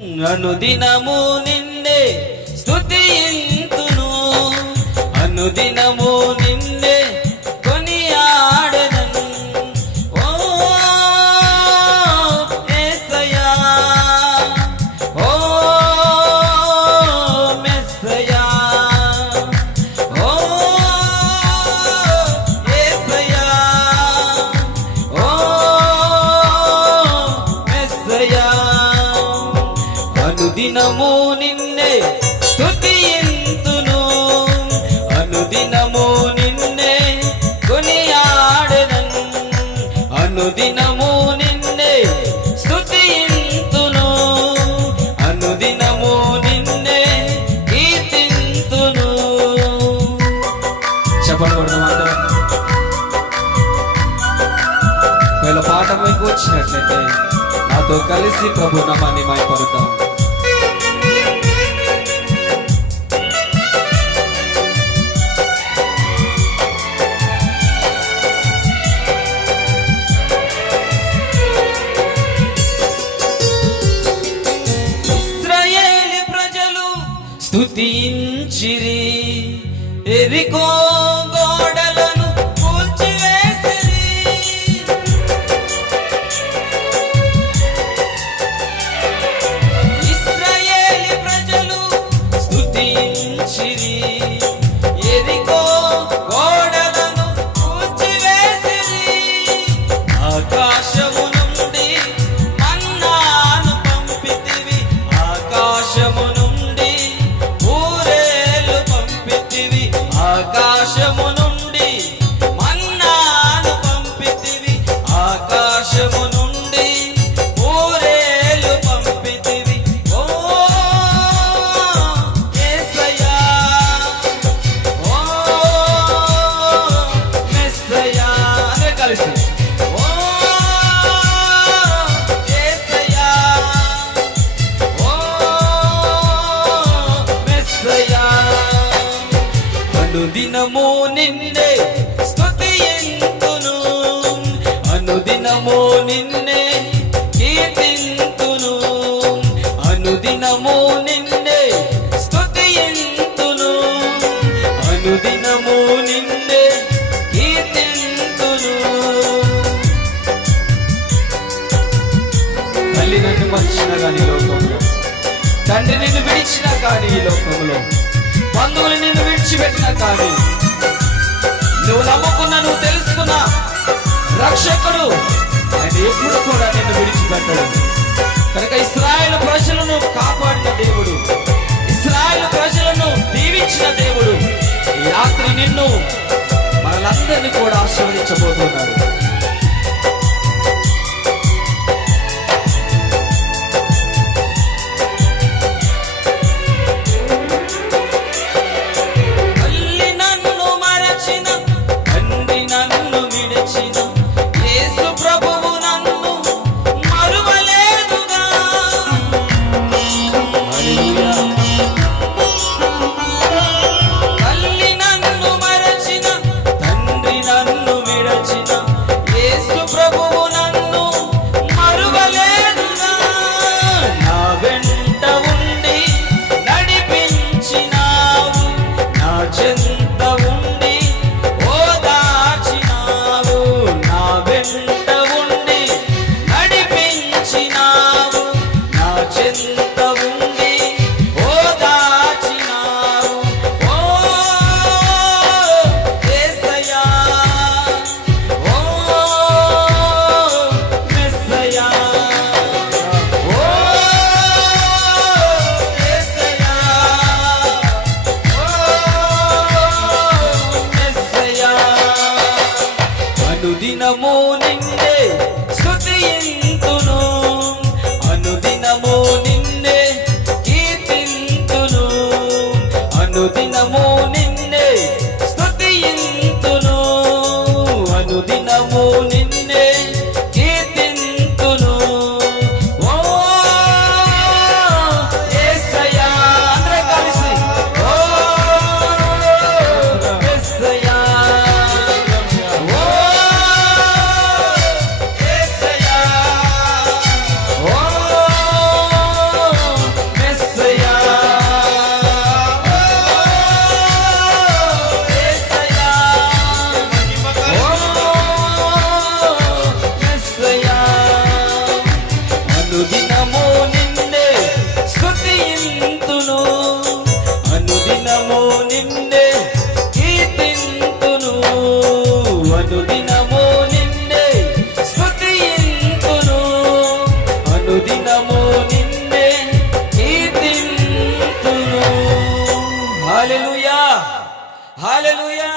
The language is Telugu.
అనుదినము నిన్నే స్తుతింతును, అనుదినము నిన్నే కొనియాడెదను. ఓ యేసయ్యా, ఓ మెస్సయ్యా, ఓ యేసయ్యా, ఓ మెస్సయ్యా. అనుదినము నిన్నే స్తుతింతును, అనుదినము నిన్నే కొనియాడెదను, అనుదినము నిన్నే స్తుతింతును, అనుదినము నిన్నే కీర్తింతును. చెప్పండి అందరం. ఒకవేళ పాట మీకు వచ్చినట్లయితే నాతో కలిసి ప్రభు నామాన్ని మహిమపరుద్దాం. ఇశ్రాయేలు ప్రజలు స్తుతించిరి, ఎరికో గోడలను కూల్చివేసిరి. ఇశ్రాయేలు ప్రజలు స్తుతించిరి, ఎరికో గోడలను కూల్చివేసిరి. ఆకాశము నుండి మన్నాను పంపితివి, ఆకాశము నుండి ఊరేలు పంపితివి, ఆకాశము నుండి మన్నాను పంపితివి, ఆకాశము నుండి ఊరేలు పంపితివి. ఓ యేసయ్యా, ఓ మెస్సయ్యా, అందరూ కలిసి ఓ యేసయ్యా, ఓ మెస్సయ్యా. అనుదినము నిన్నే స్తుతింతును, అనుదినము నిన్నే కీర్తింతును, అనుదినము నిన్నే స్తుతింతును, అనుదినము నిన్నే కీర్తింతును. తల్లి నన్ను మర్చిన కానీ లోకంలో, తండ్రి నిన్ను విడిచిన కానీ ఈ లోకంలో, బంధువులు నిన్ను విడిచిపెట్టిన కానీ, నువ్వు నమ్ముకున్నా నువ్వు తెలుసుకున్నా రక్షకుడు ఆయన ఎప్పుడు కూడా నిన్ను విడిచిపెట్టడు. కనుక ఇశ్రాయేలు ప్రజలను కాపాడిన దేవుడు, ఇశ్రాయేలు ప్రజలను దీవించిన దేవుడు ఈ రాత్రి నిన్ను మనలందరినీ కూడా ఆశీర్వదించబోతున్నాడు. తల్లి నన్ను మరచిన, తండ్రి నన్ను విడిచిన, యేసు ప్రభువు నన్ను మరువలేదుగా. హల్లెలూయా. తల్లి నన్ను మరచిన, తండ్రి నన్ను విడిచిన, యేసు ప్రభువు నన్ను మరువలేదుగా. నా వెంట ఉండి నడిపించినావు, నా చెంత ఉండి ఓదార్చినావు, నా వెంట ఉండి నడిపించినావు, నా చెంత ఉండి ఓదార్చినావు. ఓ యేసయ్యా, ఓ మెస్సయ్యా, ఓ యేసయ్యా, ఓ మెస్సయ్యా. అనుదినము నిన్నే స్తుతింతును, అనుదినము నిన్నే కీర్తింతును, అనుదినము నిన్నే స్తుతింతును, అనుదినము నిన్నే కీర్తింతును. ఓ యేసయ్యా, అందరూ కలిసి ఓ మెస్సయ్యా, ఓ యేసయ్యా, ఓ హల్లెలూయా.